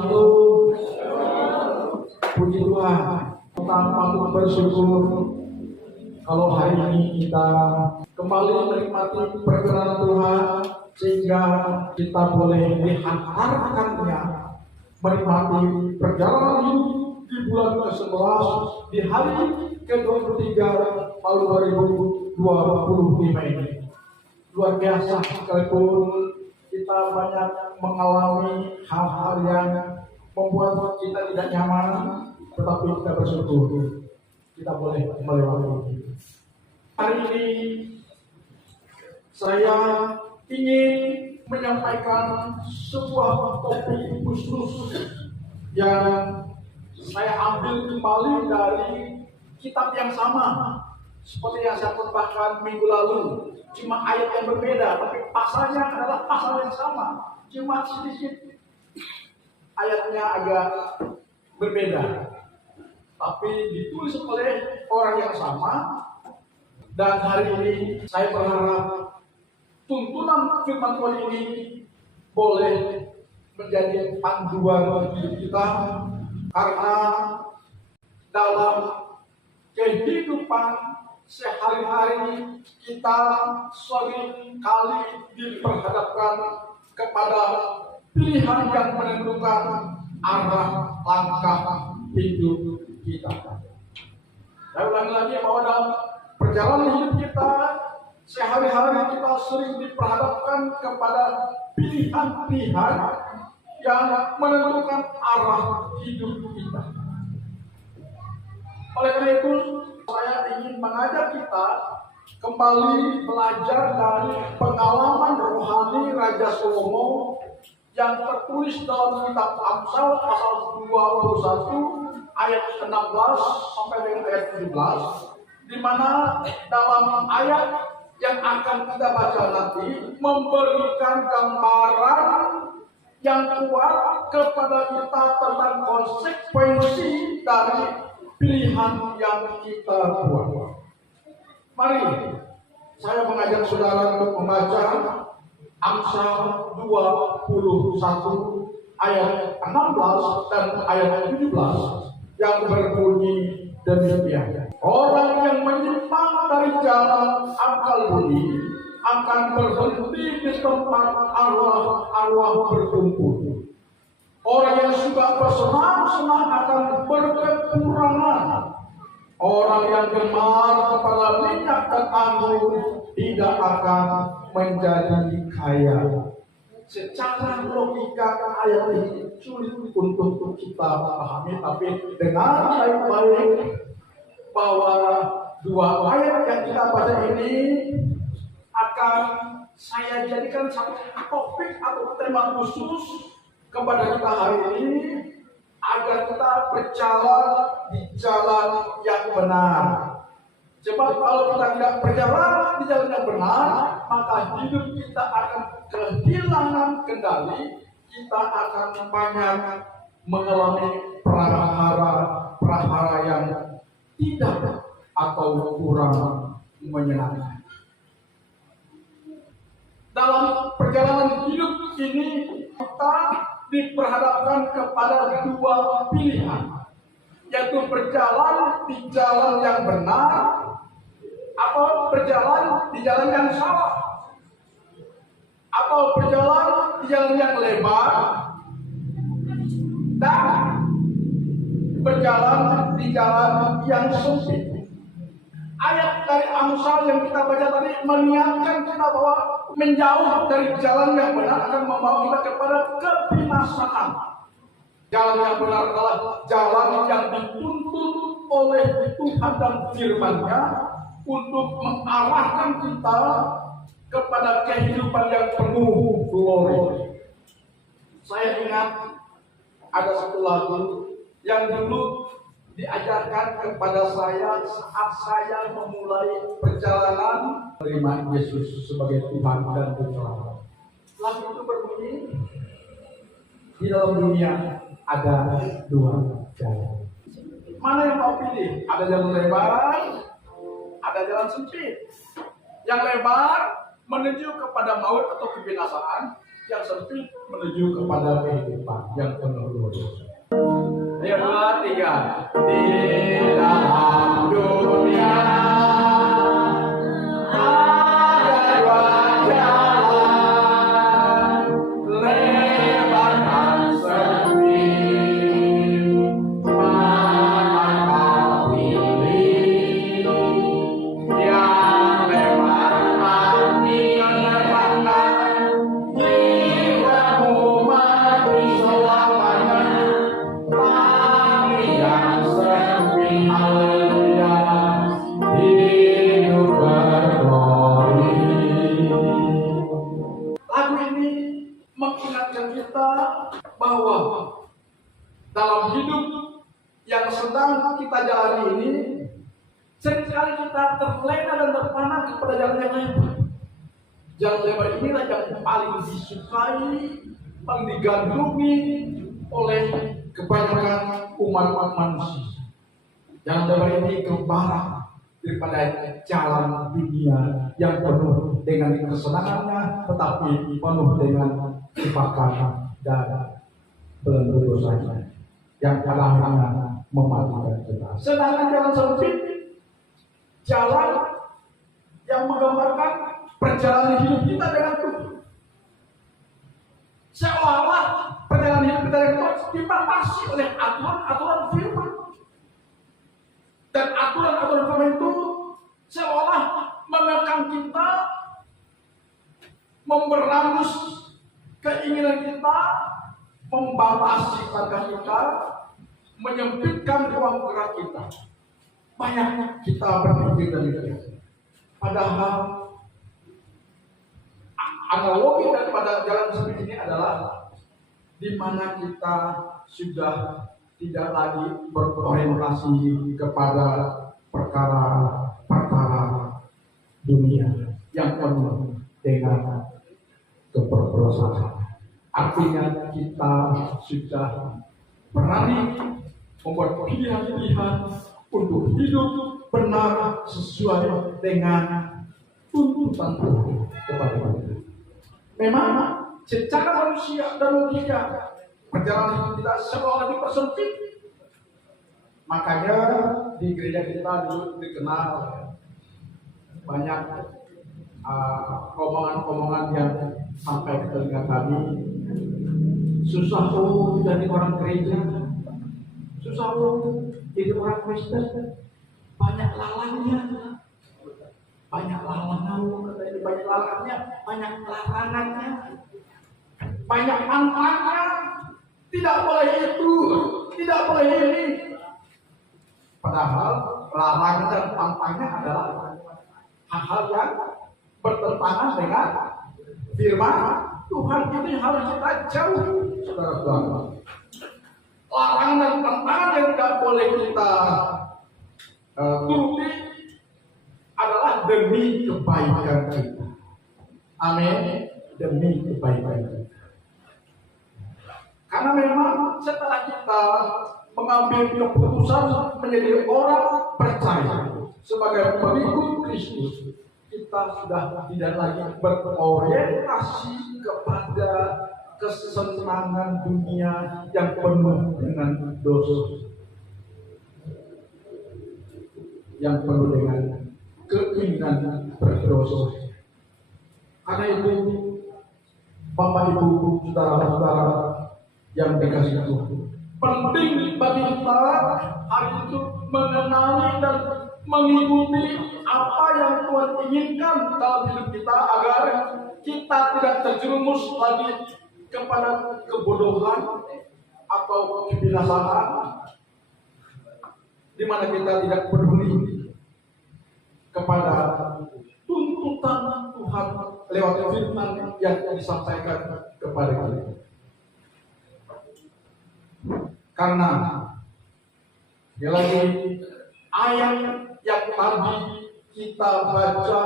Halo, puji Tuhan. Kita patut bersyukur kalau hari ini kita kembali menikmati perkenan Tuhan, sehingga kita boleh dihantarkannya menikmati perjalanan hidup di bulan ke-11 di hari ke-23 tahun 2025 ini. Luar biasa, sekalipun kita banyak mengalami hal-hal yang membuat kita tidak nyaman, tetapi kita bersyukur kita boleh melewati. Hari ini saya ingin menyampaikan sebuah topik khusus yang saya ambil kembali dari kitab yang sama seperti yang saya khotbahkan minggu lalu. Cuma ayat yang berbeda, tapi pasalnya adalah pasal yang sama, cuma sedikit ayatnya agak berbeda, tapi ditulis oleh orang yang sama. Dan hari ini saya berharap tuntunan firman Tuhan ini boleh menjadi panduan hidup kita, karena dalam kehidupan sehari-hari kita sering kali diperhadapkan kepada pilihan yang menentukan arah langkah hidup kita. Saya ulangi lagi bahwa dalam perjalanan hidup kita sehari-hari kita sering diperhadapkan kepada pilihan-pilihan yang menentukan arah hidup kita. Oleh karena itu, saya ingin mengajak kita kembali belajar dari pengalaman rohani Raja Salomo yang tertulis dalam kitab Amsal pasal 21 ayat 16 sampai dengan ayat 17, di mana dalam ayat yang akan kita baca nanti memberikan gambaran yang kuat kepada kita tentang konsekuensi dari pilihan yang kita buat. Mari saya mengajak saudara untuk membaca Amsal 21 ayat 16 dan ayat 17 yang berbunyi demikian. Orang yang menyimpang dari jalan akal budi akan berhenti di tempat arwah-arwah berkumpul. Orang yang suka bersenang-senang akan berkekurangan. Orang yang gemar kepada minyak dan anggur tidak akan menjadi kaya. Secara logika ayat ini sulit untuk kita pahami, tapi dengan baik-baik bahwa dua ayat yang kita baca ini akan saya jadikan satu topik atau tema khusus kepada kita hari ini, agar kita berjalan di jalan yang benar. Sebab kalau kita tidak berjalan di jalan yang benar, maka hidup kita akan kehilangan kendali. Kita akan banyak mengalami prahara yang tidak atau kurang menyenangkan. Dalam perjalanan hidup ini kita diperhadapkan kepada dua pilihan, yaitu berjalan di jalan yang benar atau berjalan di jalan yang salah, atau berjalan di jalan yang lebar dan berjalan di jalan yang sempit. Ayat dari Amsal yang kita baca tadi mengingatkan kita bahwa menjauh dari jalan yang benar akan membawa kita kepada kebinasaan. Jalan yang benar adalah jalan yang dituntut oleh Tuhan dan firman-Nya untuk mengarahkan kita kepada kehidupan yang penuh glory. Saya ingat ada satu lagu yang dulu diajarkan kepada saya saat saya memulai perjalanan menerima Yesus sebagai Tuhan dan Juru Selamat. Lagu itu berbunyi, di dalam dunia ada dua jalan. Mana yang mau pilih? Ada jalan lebar, ada jalan sempit. Yang lebar menuju kepada maut atau kebinasaan, yang sempit menuju kepada kehidupan yang penuh. Ayo 2, 3. Di dalam dunia ada 2 jalan, lebar dan sempit. Mana kau pilih? Yang lebar hati menerangkan jiwamu mati selamanya. Tapi yang sempit, haleluya, hidup berglori. Lagu ini mengingatkan kita bahwa dalam hidup yang sedang kita jalani ini, seringkali kita terlena dan terpana kepada jalan yang lebar. Jalan lebar inilah yang paling disukai, paling digandrungi oleh kebanyakan umat manusia. Jalan lebar ini kembarang daripada jalan dunia yang penuh dengan kesenangannya, tetapi penuh dengan kebakaran dan belenggu dosanya yang pada akhirnya mematikan kita. Sedangkan jalan sempit, jalan yang menggambarkan perjalanan hidup kita dengan Tuhan. Seolah-olah perjalanan hidup kita dengan Tuhan dibatasi oleh aturan-aturan firman. Dan aturan-aturan firman itu seolah mengekang kita, memberangus keinginan kita, membatasi langkah kita, menyempitkan ruang gerak kita. Banyak kita berpikir demikian. Padahal analogi daripada jalan sempit ini adalah di mana kita sudah tidak lagi berorientasi kepada perkara-perkara dunia yang penuh dengan keperkosaan. Artinya kita sudah berani membuat pilihan-pilihan untuk hidup benar sesuai dengan tuntutan Tuhan kepada kita. Memang secara manusia dan logika perjalanan hidup kita seolah dipersempit. Makanya di gereja kita dulu dikenal banyak omongan-omongan yang sampai ke telinga kami. Susah jadi orang gereja, susah jadi orang Kristen, banyak lalangnya, banyak larangannya, banyak manfaatnya. Tidak boleh itu, tidak boleh ini. Padahal larangan dan pantangnya adalah hal-hal yang bertentangan dengan firman Tuhan. Itu yang harus kita jauhi, saudara-saudara. Larangan dan pantangan yang tidak boleh kita turuti adalah demi kebaikan kita. Amin. Demi kebaikan kita. Karena memang setelah kita mengambil keputusan menjadi orang percaya sebagai pengikut Kristus, kita sudah tidak lagi berorientasi kepada kesenangan dunia yang penuh dengan dosa, yang penuh dengan keinginan berdosa. Karena itu, Bapak Ibu, saudara-saudara yang dikasihi Tuhan, penting bagi kita hari itu mengenali dan mengikuti apa yang Tuhan inginkan dalam hidup kita, agar kita tidak terjerumus lagi kepada kebodohan atau kebinasaan, di mana kita tidak peduli kepada tuntutan Tuhan lewat firman yang disampaikan kepada kita. Karena lagi ayat yang tadi kita baca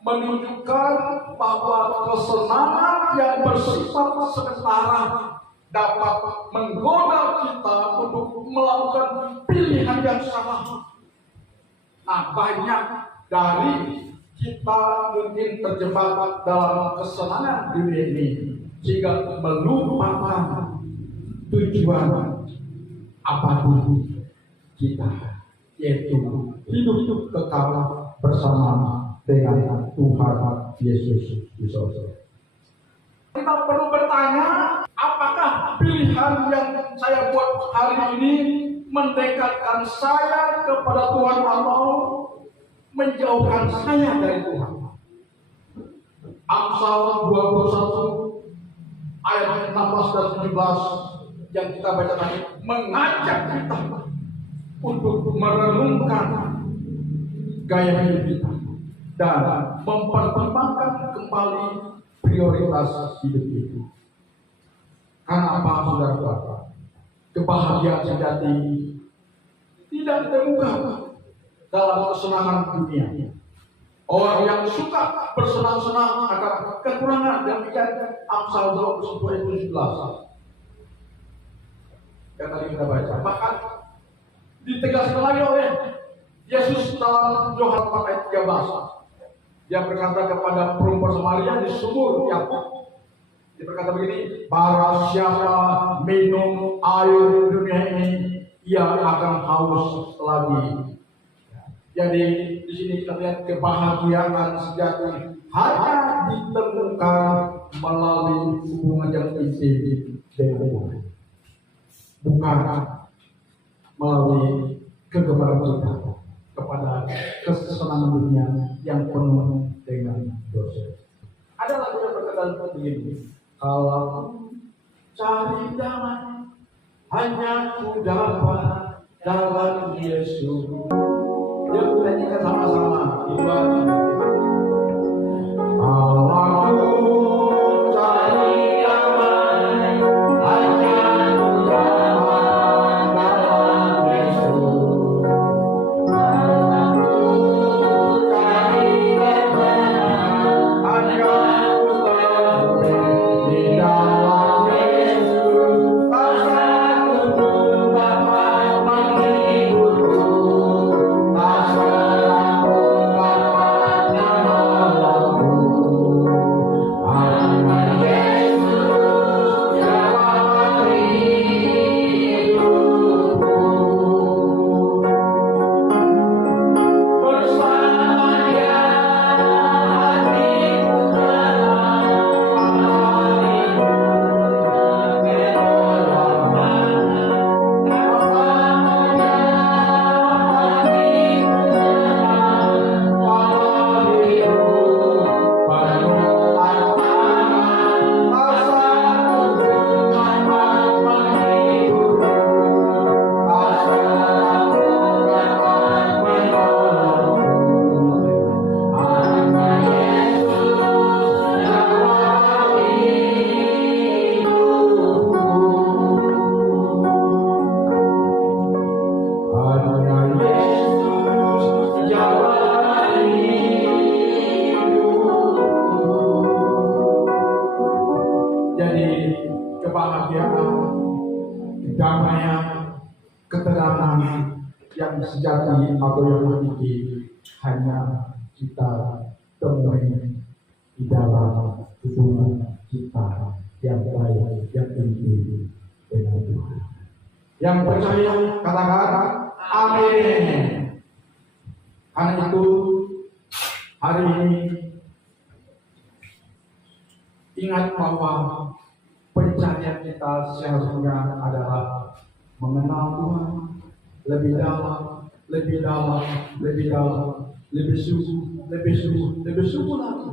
menunjukkan bahwa kesenangan yang bersifat sementara dapat menggoda kita untuk melakukan pilihan yang salah. Nah, banyak dari kita mungkin terjebak dalam kesenangan dunia ini sehingga melupakan tujuan apapun kita, yaitu hidup kekal bersama dengan Tuhan Yesus Kristus. Kita perlu bertanya, apakah pilihan yang saya buat hari ini mendekatkan saya kepada Tuhan atau menjauhkan saya dari Tuhan? Amsal 21 ayat 16 dan 17 yang kita baca tadi mengajak kita untuk merenungkan gaya hidup kita dan mempertimbangkan kembali prioritas hidup itu. Karena apa, saudara-saudara? Kebahagiaan sejati tidak ditemukan dalam kesenangan dunia. Orang yang suka bersenang-senang akan kekurangan, demikian Amsal 21 ayat 17 yang tadi kita baca. Bahkan ditegaskan lagi oleh Yesus dalam Yohanes 4 ayat 13. Dia berkata kepada perempuan Samaria di sumur Yakub, dia berkata begini, barang siapa minum air dunia ini, ia akan haus lagi. Jadi di sini kita lihat kebahagiaan sejati hanya ditemukan melalui hubungan yang intim dengan Tuhan, bukan melalui kegemaran kita kepada kesenangan dunia yang penuh dengan dosa. Ada lagu yang berkata begini, kalau cari damai hanya ku dapat dalam Yesus. Yuk kita nyanyikan sama-sama. Aku cari damai hanya ku dapat dalam Yesus. Aku cari kebenaran hanya ku dapat di dalam Yesus. Aku dapat menghibur. Sejati atau yang hakiki hanya kita temui di dalam hubungan kita yang baik, yang intim dengan Tuhan. Yang percaya katakan amin. Karena itu hari ini ingat bahwa pencarian kita seharusnya adalah mengenal Tuhan lebih dalam, lebih dalam, lebih dalam, lebih sungguh, lebih sungguh, lebih sungguh lagi.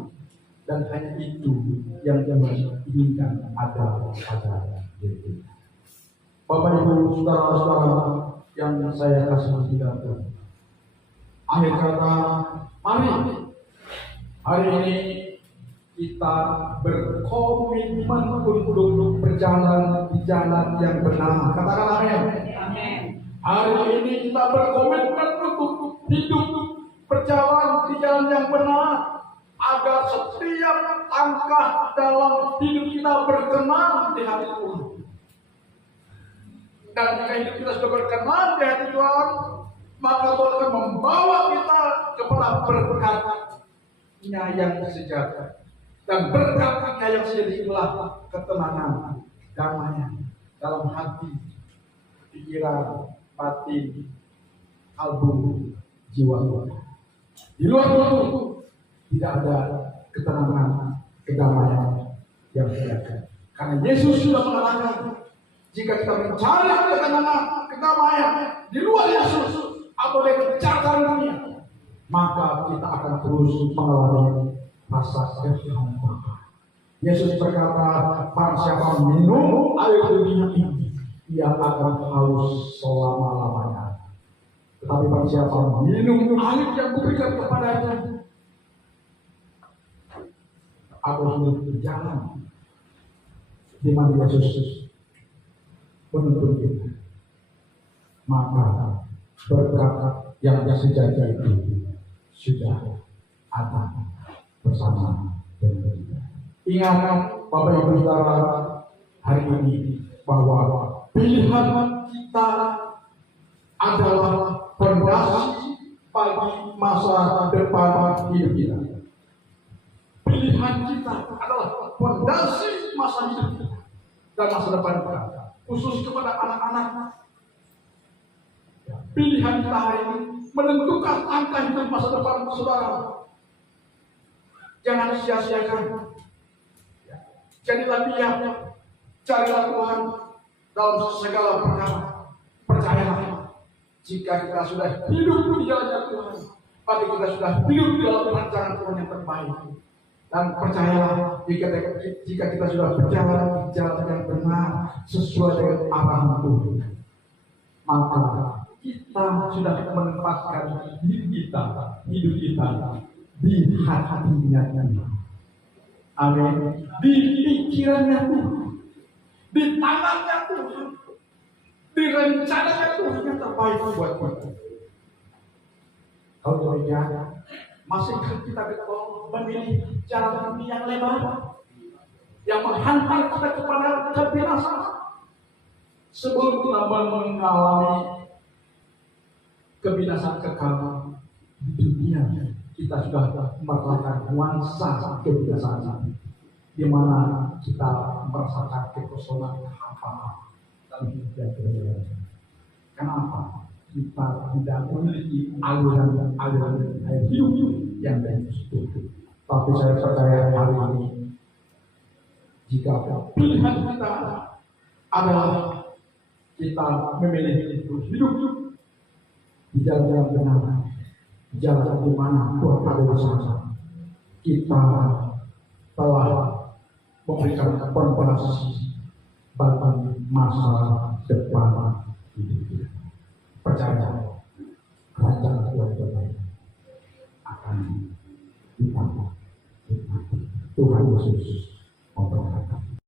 Dan hanya itu yang Tuhan inginkan ada pada diri kita. Bapak Ibu, saudara-saudara yang saya kasih di dalam Tuhan. Akhir kata, mari hari ini kita berkomitmen untuk berjalan di jalan yang benar. Katakan amin. Amin. Hari ini kita berkomitmen untuk hidup berjalan di jalan yang benar, agar setiap langkah dalam hidup kita berkenan di hati Tuhan. Dan jika hidup kita sudah berkenan di hati Tuhan, maka Tuhan akan membawa kita kepada berkat-Nya yang sejati. Dan berkat-Nya yang sejati itulah ketenangan, damai dalam hati, pikiran, batin, kalbu, jiwa. Di luar itu tidak ada ketenangan, kedamaian yang sejahtera. Karena Yesus sudah mengatakan, jika kita mencari ketenangan, kedamaian di luar Yesus atau dari kejahataan dunia, maka kita akan terus mengalami rasa kehampaan. Yesus berkata, barang siapa minum air dunia ini, ia akan haus selama-lamanya. Tetapi barang siapa minum air yang kuberikan kepadanya, akan hidup berjalan di mana Yesus menuntun kita. Maka berkat yang sejati itu sudah ada bersama dengan kita. Ingat Bapak Ibu Saudara hari ini bahwa pilihan kita adalah fondasi bagi masa depan hidup kita. Pilihan kita adalah fondasi masa hidup kita dan masa depan kita, khusus kepada anak-anak. Pilihan kita hari ini menentukan angka hidup masa depan saudara. Jangan sia-siakan. Jadilah bijak, carilah Tuhan dalam segala perkara. Percayalah, jika kita sudah hidup di jalannya Tuhan, berarti kita sudah hidup di dalam rancangan Tuhan yang terbaik. Dan percayalah, jika kita sudah berjalan di jalan yang benar sesuai dengan arahan Tuhan, maka kita sudah menempatkan hidup kita di hatinya Tuhan. Amin. Di pikirannya Tuhan, di tangannya Tuhan, di rencananya Tuhan yang terbaik buat kita. Kalau demikian, masihkah kita memilih jalan yang lebar yang menghantar kita kepada kebinasaan sebelum kita mengalami kebinasaan kekal di dunia? Kita sudah merasakan nuansa kebinasaan di mana kita merasakan kekosongan, kehampaan dalam hidup kita. Kenapa? Kita tidak memiliki aliran air hidup yang baik. Tapi saya percaya hari ini, jika pilihan kita adalah kita memilih hidup di jalan yang benar, jalan di mana Tuhan ada bersama, kita telah memberikan fondasi bagi masa depan hidup kita. Percaya, kerajaan Tuhan terbaik akan ditambah. Tuhan Yesus memberkati.